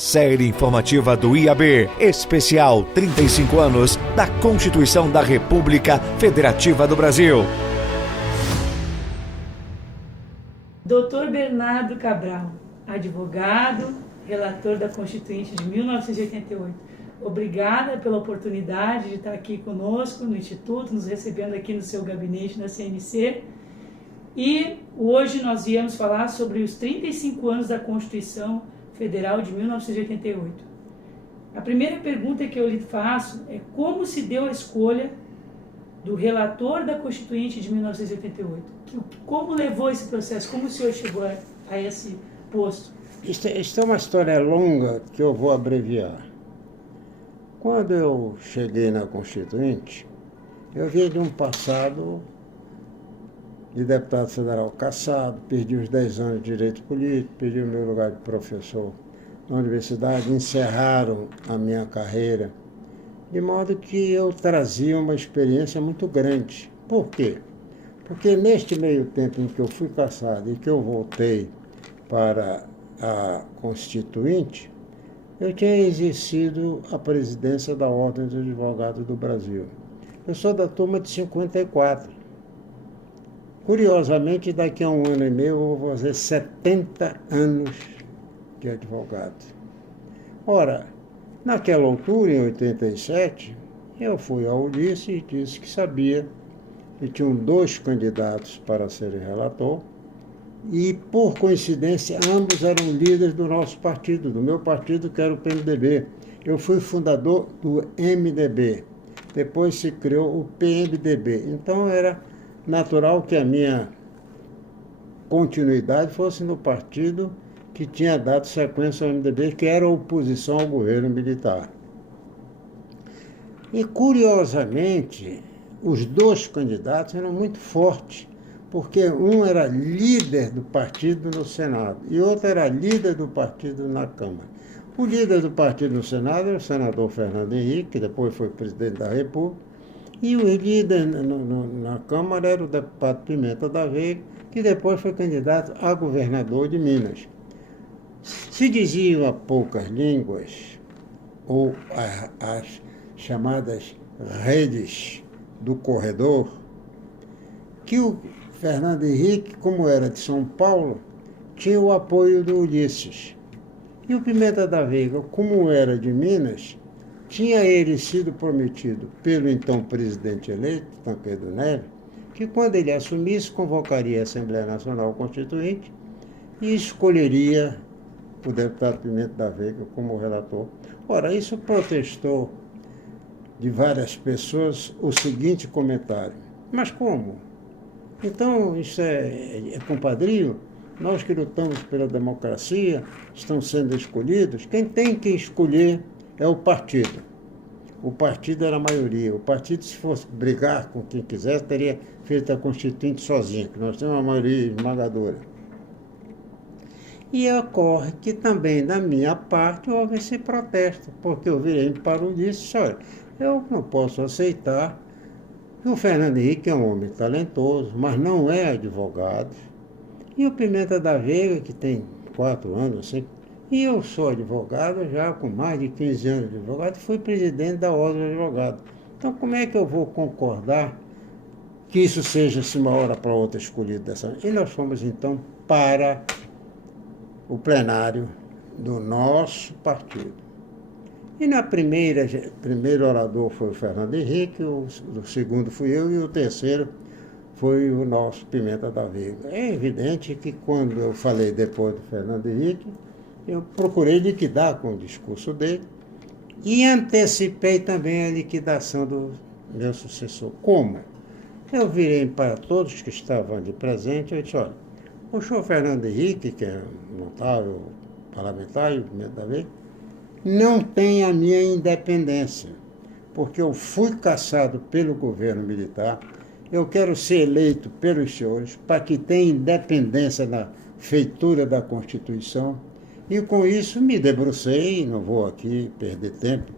Série informativa do IAB, especial 35 anos da Constituição da República Federativa do Brasil. Dr. Bernardo Cabral, advogado, relator da Constituinte de 1988. Obrigada pela oportunidade de estar aqui conosco no Instituto, nos recebendo aqui no seu gabinete na CNC. E hoje nós viemos falar sobre os 35 anos da Constituição Federal de 1988. A primeira pergunta que eu lhe faço é como se deu a escolha do relator da Constituinte de 1988? Como levou esse processo? Como o senhor chegou a esse posto? Isso é uma história longa que eu vou abreviar. Quando eu cheguei na Constituinte, eu vinha de um passado de deputado federal cassado, perdi os 10 anos de direito político, perdi o meu lugar de professor na universidade, encerraram a minha carreira, de modo que eu trazia uma experiência muito grande. Por quê? Porque neste meio tempo em que eu fui cassado e que eu voltei para a Constituinte, eu tinha exercido a presidência da Ordem dos Advogados do Brasil. Eu sou da turma de 54. Curiosamente, daqui a um ano e meio eu vou fazer 70 anos de advogado. Ora, naquela altura, em 87, eu fui ao Ulisses e disse que sabia que tinham 2 candidatos para serem relator e, por coincidência, ambos eram líderes do nosso partido, do meu partido, que era o PMDB. Eu fui fundador do MDB. Depois se criou o PMDB. Então, era natural que a minha continuidade fosse no partido que tinha dado sequência ao MDB, que era a oposição ao governo militar. E, curiosamente, os 2 candidatos eram muito fortes, porque um era líder do partido no Senado e outro era líder do partido na Câmara. O líder do partido no Senado era o senador Fernando Henrique, que depois foi presidente da República, e o líder na Câmara era o deputado Pimenta da Veiga, que depois foi candidato a governador de Minas. Se diziam a poucas línguas, ou as chamadas redes do corredor, que o Fernando Henrique, como era de São Paulo, tinha o apoio do Ulisses. E o Pimenta da Veiga, como era de Minas, tinha ele sido prometido pelo então presidente eleito, Tancredo Neves, que quando ele assumisse, convocaria a Assembleia Nacional Constituinte e escolheria o deputado Pimenta da Veiga como relator. Ora, isso protestou de várias pessoas o seguinte comentário: mas como? Então isso é compadrio? Nós que lutamos pela democracia, estão sendo escolhidos, quem tem que escolher é o partido. O partido era a maioria. O partido, se fosse brigar com quem quisesse, teria feito a Constituinte sozinho, que nós temos uma maioria esmagadora. E ocorre que também, da minha parte, houve esse protesto, porque eu virei para o Ulisses e disse: olha, eu não posso aceitar que o Fernando Henrique é um homem talentoso, mas não é advogado, e o Pimenta da Veiga, que tem 4 anos, assim, e eu sou advogado já com mais de 15 anos de advogado, fui presidente da Ordem dos Advogados. Então, como é que eu vou concordar que isso seja, de uma hora para outra, escolhido dessa? E nós fomos, então, para o plenário do nosso partido. E na primeiro orador foi o Fernando Henrique, o segundo fui eu e o terceiro foi o nosso Pimenta da Veiga. É evidente que quando eu falei depois do Fernando Henrique, eu procurei liquidar com o discurso dele e antecipei também a liquidação do meu sucessor. Como? Eu virei para todos que estavam ali presentes e disse: olha, o senhor Fernando Henrique, que é um notável parlamentar, e o Pimenta da Veiga, não tem a minha independência, porque eu fui cassado pelo governo militar, eu quero ser eleito pelos senhores para que tenha independência na feitura da Constituição, e com isso me debrucei, não vou aqui perder tempo,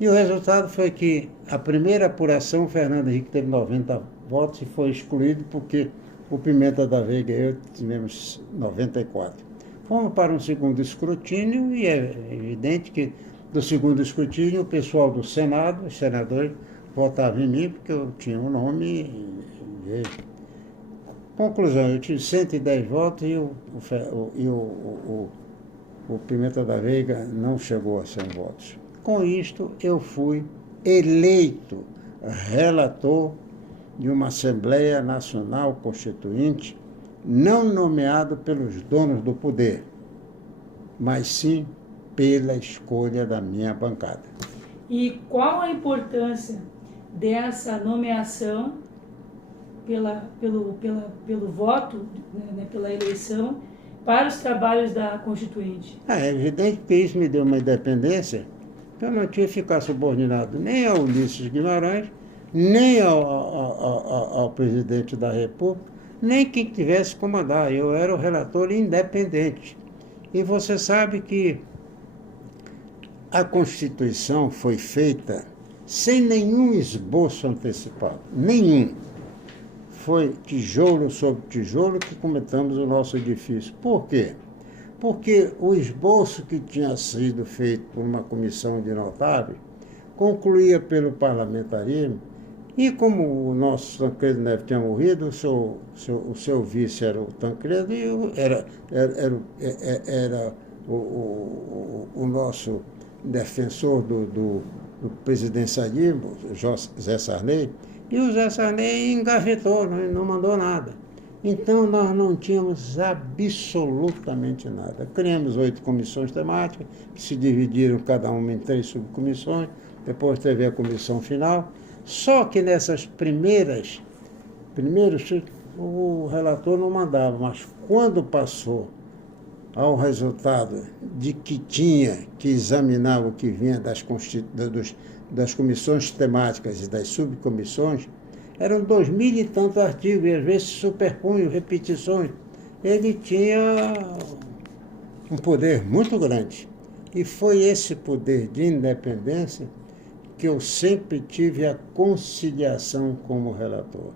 e o resultado foi que a primeira apuração, o Fernando Henrique teve 90 votos e foi excluído porque o Pimenta da Veiga e eu tivemos 94. Fomos para um segundo escrutínio e é evidente que do segundo escrutínio o pessoal do Senado, os senadores, votavam em mim porque eu tinha um nome. Conclusão, eu tive 110 votos e o Pimenta da Veiga não chegou a 100 votos. Com isto, eu fui eleito relator de uma Assembleia Nacional Constituinte, não nomeado pelos donos do poder, mas sim pela escolha da minha bancada. E qual a importância dessa nomeação pelo voto, né, pela eleição, para os trabalhos da Constituinte? É evidente que isso me deu uma independência, que eu não tinha que ficar subordinado nem ao Ulisses Guimarães, nem ao presidente da República, nem quem tivesse que comandar. Eu era o relator independente. E você sabe que a Constituição foi feita sem nenhum esboço antecipado. Nenhum. Foi tijolo sobre tijolo que começamos o nosso edifício. Por quê? Porque o esboço que tinha sido feito por uma comissão de notáveis concluía pelo parlamentarismo, e como o nosso Tancredo Neves tinha morrido, o seu vice era o Tancredo e era o nosso defensor do presidencialismo, Zé Sarney, e o Zé Sarney engavetou, não mandou nada. Então, nós não tínhamos absolutamente nada. Criamos 8 comissões temáticas, que se dividiram cada uma em 3 subcomissões, depois teve a comissão final. Só que nessas primeiros, o relator não mandava, mas quando passou ao resultado de que tinha que examinar o que vinha das comissões temáticas e das subcomissões, eram 2.000 e tantos artigos, e às vezes se superpunham, repetições. Ele tinha um poder muito grande. E foi esse poder de independência que eu sempre tive a conciliação como relator.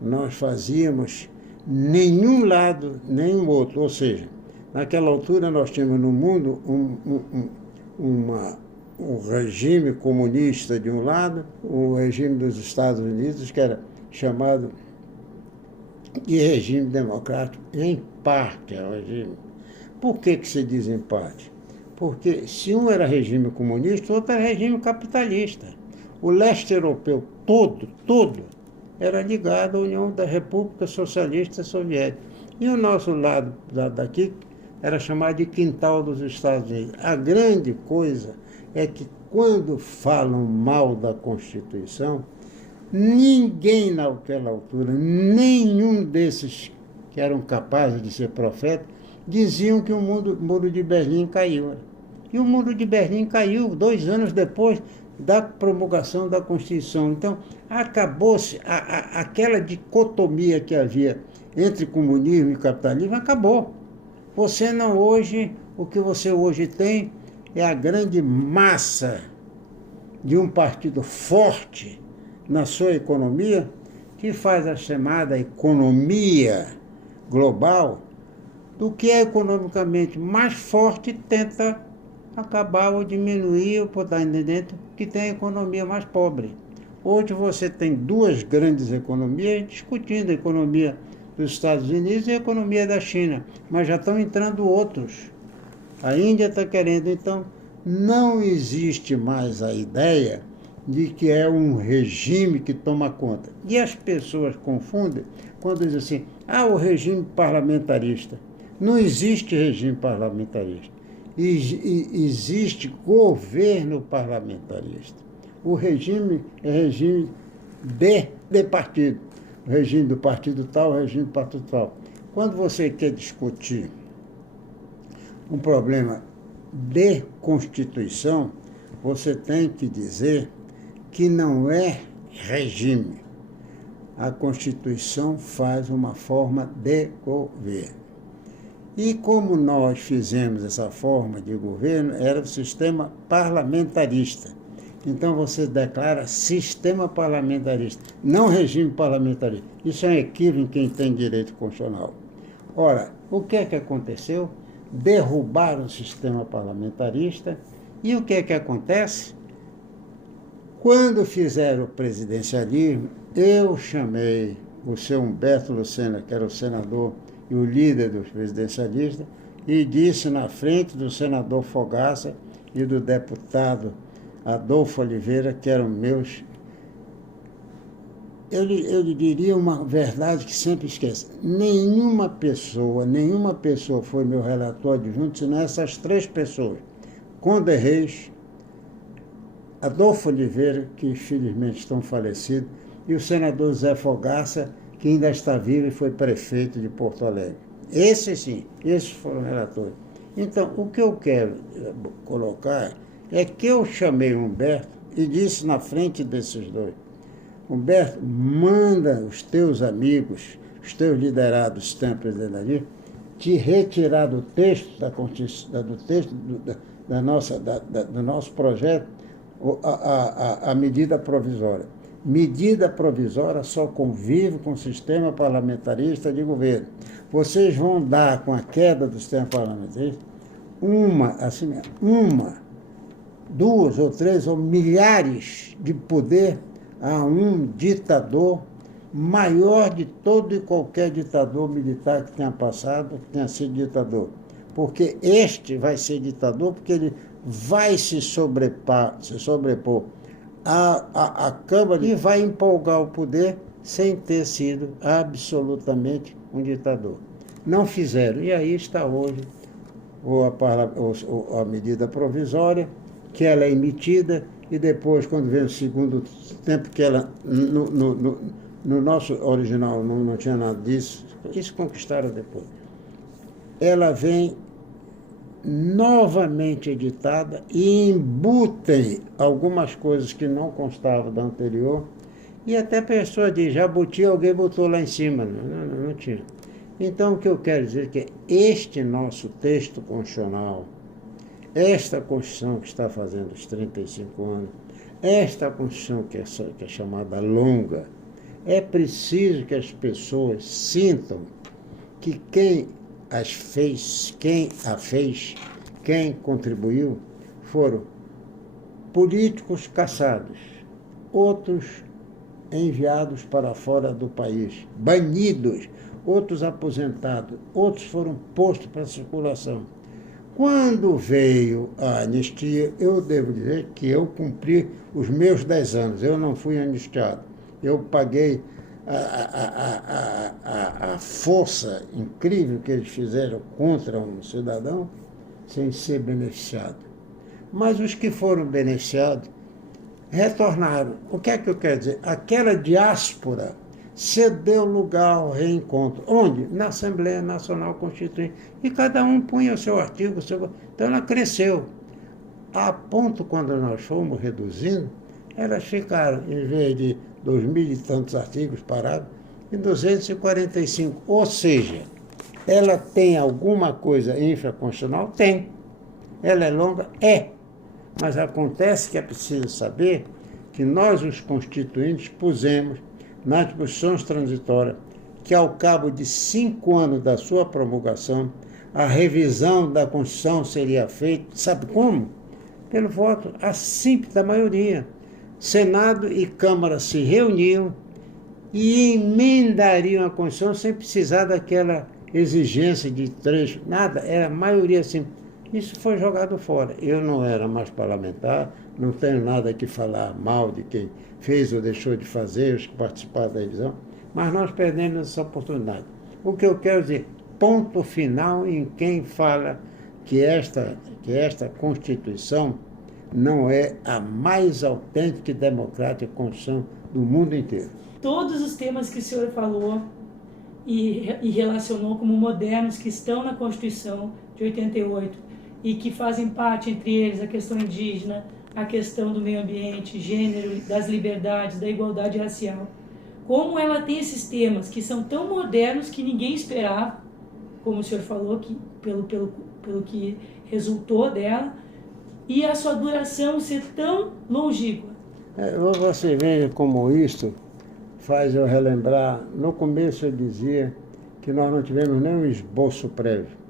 Nós fazíamos nenhum lado, nenhum outro. Ou seja, naquela altura nós tínhamos no mundo um regime comunista de um lado, o regime dos Estados Unidos, que era chamado de regime democrático, em parte é o regime. Por que se diz em parte? Porque se um era regime comunista, o outro era regime capitalista. O leste europeu todo, era ligado à União da República Socialista Soviética. E o nosso lado daqui era chamado de quintal dos Estados Unidos. A grande coisa é que quando falam mal da Constituição, ninguém naquela altura, nenhum desses que eram capazes de ser profetas, diziam que o muro de Berlim caiu. E o muro de Berlim caiu 2 anos depois da promulgação da Constituição. Então, acabou-se aquela dicotomia que havia entre comunismo e capitalismo, acabou. Você não hoje, o que você hoje tem é a grande massa de um partido forte na sua economia, que faz a chamada economia global, do que é economicamente mais forte tenta acabar ou diminuir, ou botar dentro, que tem a economia mais pobre. Hoje você tem 2 grandes economias discutindo a economia dos Estados Unidos e a economia da China, mas já estão entrando outros. A Índia está querendo, então não existe mais a ideia de que é um regime que toma conta. E as pessoas confundem quando dizem assim, o regime parlamentarista. Não existe regime parlamentarista. Existe governo parlamentarista. O regime é regime de partido. O regime do partido tal, o regime do partido tal. Quando você quer discutir um problema de Constituição, você tem que dizer que não é regime. A Constituição faz uma forma de governo. E como nós fizemos essa forma de governo, era o sistema parlamentarista. Então você declara sistema parlamentarista, não regime parlamentarista. Isso é um equívoco em quem tem direito constitucional. Ora, o que é que aconteceu? derrubaram o sistema parlamentarista. E o que é que acontece? Quando fizeram o presidencialismo, eu chamei o seu Humberto Lucena, que era o senador e o líder dos presidencialistas, e disse na frente do senador Fogaça e do deputado Adolfo Oliveira, que eram meus. Eu lhe diria uma verdade que sempre esquece. Nenhuma pessoa foi meu relator adjunto, senão essas três pessoas. Conde Reis, Adolfo Oliveira, que infelizmente estão falecidos, e o senador Zé Fogaça, que ainda está vivo e foi prefeito de Porto Alegre. Esses sim, esses foram relatores. Então, o que eu quero colocar é que eu chamei o Humberto e disse na frente desses dois: Humberto, manda os teus amigos, os teus liderados do sistema presidencialista, te retirar do texto da Constituição, do texto do nosso projeto, a medida provisória. Medida provisória só convive com o sistema parlamentarista de governo. Vocês vão dar, com a queda do sistema parlamentarista, duas ou três ou milhares de poder a um ditador maior de todo e qualquer ditador militar que tenha passado, que tenha sido ditador. Porque este vai ser ditador, porque ele vai se sobrepor à Câmara e vai empolgar o poder sem ter sido absolutamente um ditador. Não fizeram. E aí está hoje a medida provisória, que ela é emitida, e depois, quando vem o segundo tempo, que ela, no nosso original não tinha nada disso, isso conquistaram depois. Ela vem novamente editada e embutem algumas coisas que não constavam da anterior, e até a pessoa de Jabuti alguém botou lá em cima, não tinha. Então, o que eu quero dizer é que este nosso texto constitucional, esta Constituição que está fazendo os 35 anos, esta Constituição que é chamada longa, é preciso que as pessoas sintam que quem a fez, quem contribuiu, foram políticos caçados, outros enviados para fora do país, banidos, outros aposentados, outros foram postos para circulação. Quando veio a anistia, eu devo dizer que eu cumpri os meus 10 anos, eu não fui anistiado. Eu paguei a força incrível que eles fizeram contra um cidadão sem ser beneficiado. Mas os que foram beneficiados retornaram. O que é que eu quero dizer? Aquela diáspora cedeu lugar ao reencontro. Onde? Na Assembleia Nacional Constituinte. E cada um punha o seu artigo, então ela cresceu. A ponto, quando nós fomos reduzindo, elas ficaram, em vez de 2.000 e tantos artigos parados, em 245. Ou seja, ela tem alguma coisa infraconstitucional? Tem. Ela é longa? É. Mas acontece que é preciso saber que nós, os constituintes, pusemos nas disposições transitórias que, ao cabo de 5 anos da sua promulgação, a revisão da Constituição seria feita, sabe como? Pelo voto simples da maioria. Senado e Câmara se reuniam e emendariam a Constituição sem precisar daquela exigência de 3, nada, era maioria simples. Isso foi jogado fora. Eu não era mais parlamentar, não tenho nada que falar mal de quem fez ou deixou de fazer, os que participaram da revisão, mas nós perdemos essa oportunidade. O que eu quero dizer, ponto final em quem fala que esta Constituição não é a mais autêntica e democrática Constituição do mundo inteiro. Todos os temas que o senhor falou e relacionou como modernos que estão na Constituição de 88 e que fazem parte, entre eles, a questão indígena, a questão do meio ambiente, gênero, das liberdades, da igualdade racial. Como ela tem esses temas que são tão modernos que ninguém esperava, como o senhor falou, que, pelo que resultou dela, e a sua duração ser tão longínqua. Você veja como isto faz eu relembrar. No começo eu dizia que nós não tivemos nenhum esboço prévio.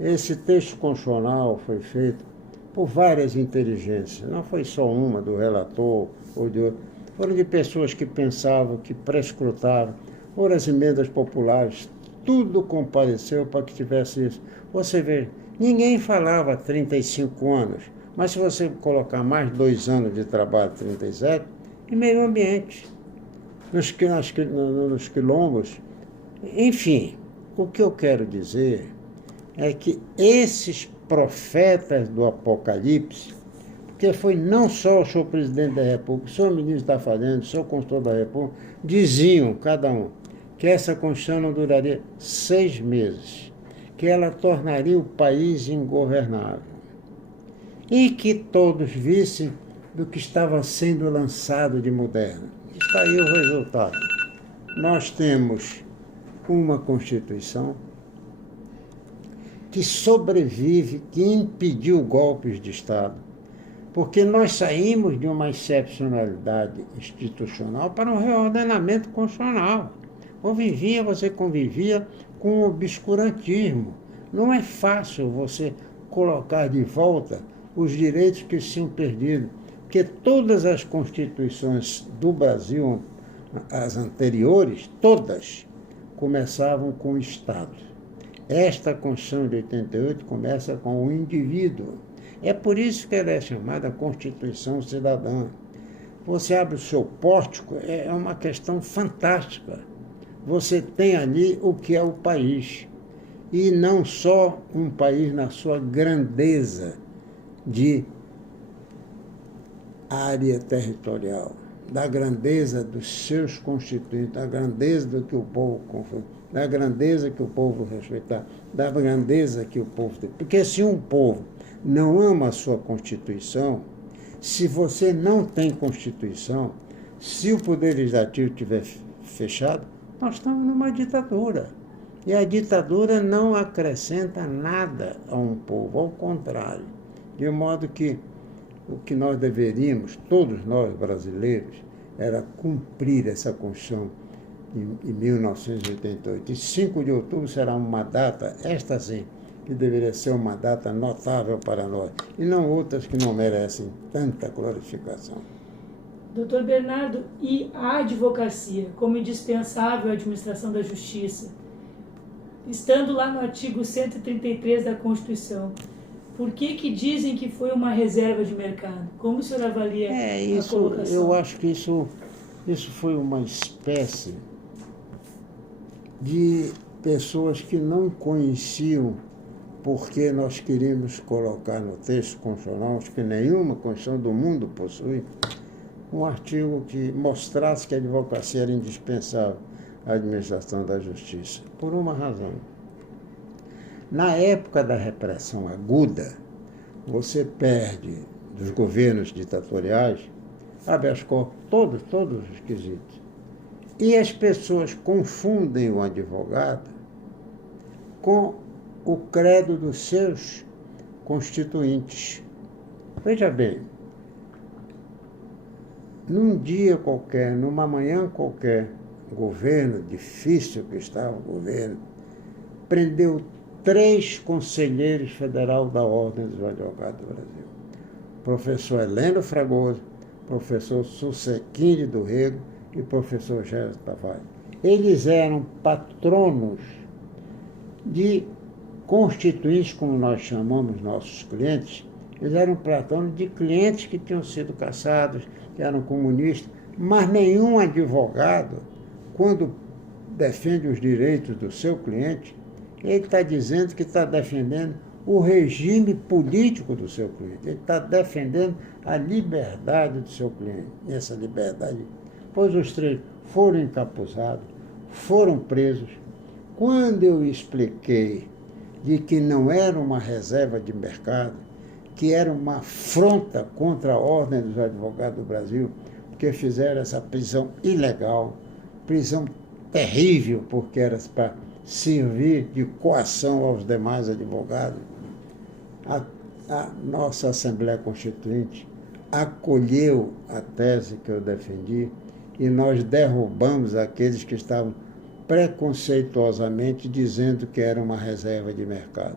Esse texto constitucional foi feito por várias inteligências, não foi só uma do relator ou de outro. Foram de pessoas que pensavam, que prescrutavam, foram as emendas populares, tudo compareceu para que tivesse isso. Você vê, ninguém falava 35 anos, mas se você colocar mais 2 anos de trabalho, 37, e meio ambiente, nos quilombos, enfim, o que eu quero dizer é que esses profetas do Apocalipse, porque foi não só o senhor presidente da República, o senhor ministro da Fazenda, o senhor consultor da República, diziam, cada um, que essa Constituição não duraria 6 meses, que ela tornaria o país ingovernável. E que todos vissem do que estava sendo lançado de moderno. Está aí o resultado. Nós temos uma Constituição que sobrevive, que impediu golpes de Estado, porque nós saímos de uma excepcionalidade institucional para um reordenamento constitucional. Você convivia com o obscurantismo. Não é fácil você colocar de volta os direitos que tinham perdido, porque todas as constituições do Brasil, as anteriores, todas, começavam com o Estado. Esta Constituição de 88 começa com o indivíduo. É por isso que ela é chamada Constituição Cidadã. Você abre o seu pórtico, é uma questão fantástica. Você tem ali o que é o país. E não só um país na sua grandeza de área territorial, da grandeza dos seus constituintes, da grandeza do que o povo confia, da grandeza que o povo respeitar, da grandeza que o povo tem. Porque se um povo não ama a sua Constituição, se você não tem Constituição, se o Poder Legislativo estiver fechado, nós estamos numa ditadura. E a ditadura não acrescenta nada a um povo, ao contrário. De modo que o que nós deveríamos, todos nós brasileiros, era cumprir essa Constituição em 1988. E 5 de outubro será uma data, esta sim, que deveria ser uma data notável para nós, e não outras que não merecem tanta glorificação. Doutor Bernardo, e a advocacia como indispensável à administração da justiça, estando lá no artigo 133 da Constituição, por que dizem que foi uma reserva de mercado? Como o senhor avalia a colocação? Eu acho que isso foi uma espécie de pessoas que não conheciam porque nós queríamos colocar no texto constitucional, que nenhuma Constituição do mundo possui, um artigo que mostrasse que a advocacia era indispensável à administração da justiça, por uma razão. Na época da repressão aguda, você perde dos governos ditatoriais, habeas corpus, todos os quesitos. E as pessoas confundem o advogado com o credo dos seus constituintes. Veja bem, num dia qualquer, numa manhã qualquer, o governo, difícil que estava o governo, prendeu 3 conselheiros federais da Ordem dos Advogados do Brasil. Professor Heleno Fragoso, professor Susequinde do Rego e professor Gésio Tavares. Eles eram patronos de constituintes, como nós chamamos nossos clientes. Eles eram patronos de clientes que tinham sido caçados, que eram comunistas, mas nenhum advogado, quando defende os direitos do seu cliente, ele está dizendo que está defendendo o regime político do seu cliente. Ele está defendendo a liberdade do seu cliente. E essa liberdade, pois os 3 foram encapuzados, foram presos. Quando eu expliquei de que não era uma reserva de mercado, que era uma afronta contra a Ordem dos Advogados do Brasil, porque fizeram essa prisão ilegal, prisão terrível, porque era para servir de coação aos demais advogados. A nossa Assembleia Constituinte acolheu a tese que eu defendi e nós derrubamos aqueles que estavam preconceituosamente dizendo que era uma reserva de mercado.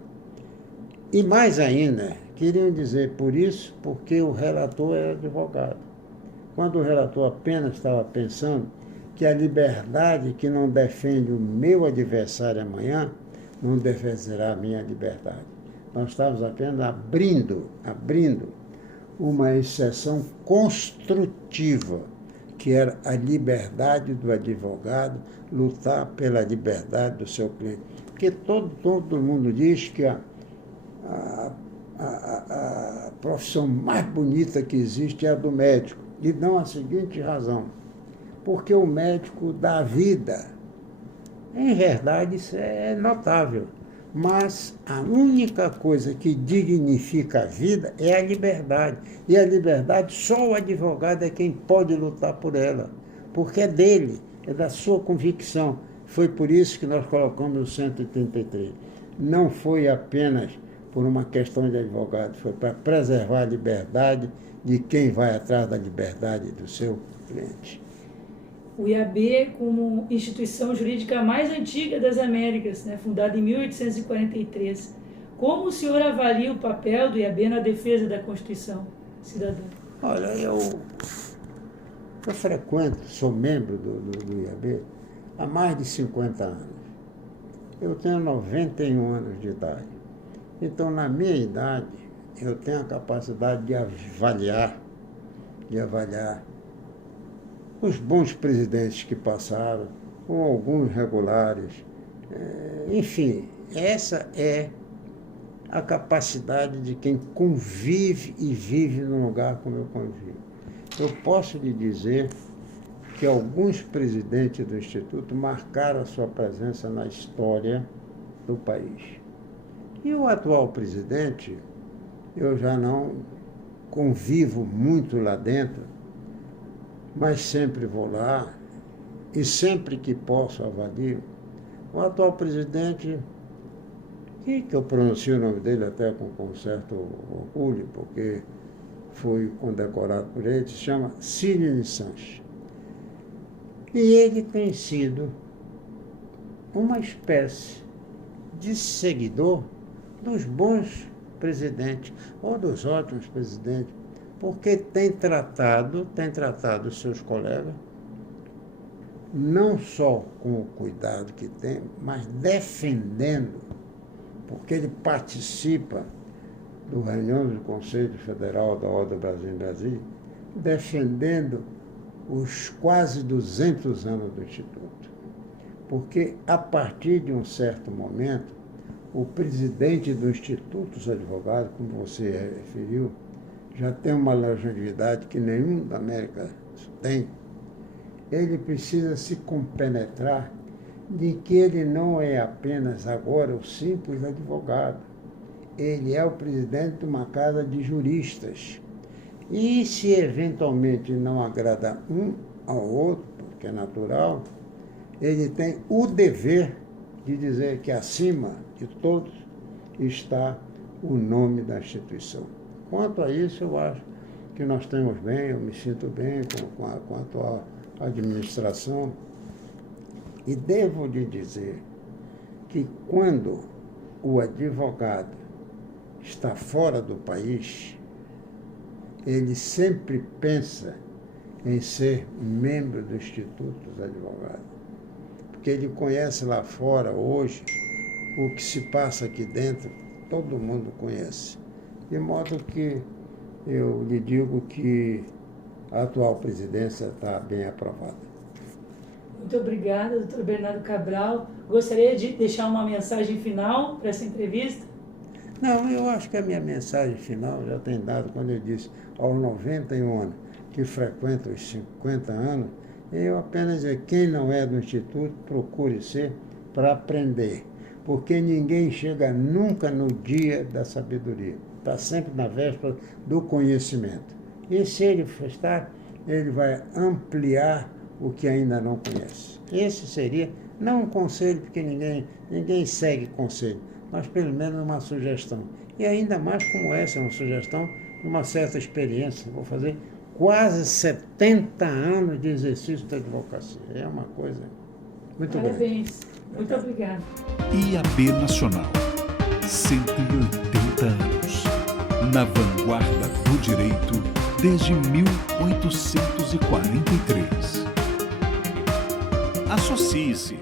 E mais ainda, queriam dizer por isso, porque o relator era advogado. Quando o relator apenas estava pensando que a liberdade que não defende o meu adversário amanhã, não defenderá a minha liberdade. Nós estávamos apenas abrindo uma exceção construtiva, que era a liberdade do advogado lutar pela liberdade do seu cliente. Porque todo mundo diz que a profissão mais bonita que existe é a do médico. E dão a seguinte razão: porque o médico dá vida. Em verdade, isso é notável. Mas a única coisa que dignifica a vida é a liberdade. E a liberdade, só o advogado é quem pode lutar por ela. Porque é dele, é da sua convicção. Foi por isso que nós colocamos o 133. Não foi apenas por uma questão de advogado, foi para preservar a liberdade de quem vai atrás da liberdade do seu cliente. O IAB, como instituição jurídica mais antiga das Américas, né, fundada em 1843. Como o senhor avalia o papel do IAB na defesa da Constituição cidadã? Olha, eu frequento, sou membro do IAB há mais de 50 anos. Eu tenho 91 anos de idade. Então, na minha idade, eu tenho a capacidade de avaliar os bons presidentes que passaram, ou alguns regulares. Enfim, essa é a capacidade de quem convive e vive num lugar como eu convivo. Eu posso lhe dizer que alguns presidentes do Instituto marcaram a sua presença na história do país. E o atual presidente, eu já não convivo muito lá dentro, mas sempre vou lá e sempre que posso avalio. O atual presidente, que eu pronuncio o nome dele até com certo orgulho, porque fui condecorado por ele, se chama Cine Sanches. E ele tem sido uma espécie de seguidor dos bons presidentes, ou dos ótimos presidentes, porque tem tratado os seus colegas, não só com o cuidado que tem, mas defendendo, porque ele participa do reunião do Conselho Federal da Ordem do Brasil em Brasília, defendendo os quase 200 anos do Instituto. Porque, a partir de um certo momento, o presidente do Instituto dos Advogados, como você referiu, já tem uma longevidade que nenhum da América tem. Ele precisa se compenetrar de que ele não é apenas agora o simples advogado. Ele é o presidente de uma casa de juristas. E se eventualmente não agrada um ao outro, porque é natural, ele tem o dever de dizer que acima de todos está o nome da instituição. Quanto a isso, eu acho que nós temos bem, eu me sinto bem com a atual administração. E devo lhe dizer que quando o advogado está fora do país, ele sempre pensa em ser membro do Instituto dos Advogados. Porque ele conhece lá fora, hoje, o que se passa aqui dentro, todo mundo conhece. De modo que eu lhe digo que a atual presidência está bem aprovada. Muito obrigada, doutor Bernardo Cabral. Gostaria de deixar uma mensagem final para essa entrevista? Não, eu acho que a minha mensagem final já tem dado quando eu disse aos 91 anos, que frequenta os 50 anos, eu apenas dizer, quem não é do Instituto, procure ser para aprender. Porque ninguém chega nunca no dia da sabedoria. Está sempre na véspera do conhecimento. E se ele estar, ele vai ampliar o que ainda não conhece. Esse seria, não um conselho, porque ninguém segue conselho, mas pelo menos uma sugestão. E ainda mais como essa é uma sugestão de uma certa experiência. Vou fazer quase 70 anos de exercício da advocacia. É uma coisa muito grande. Parabéns. Muito obrigada. IAB Nacional, 180 40 anos. Na vanguarda do direito desde 1843. Associe-se.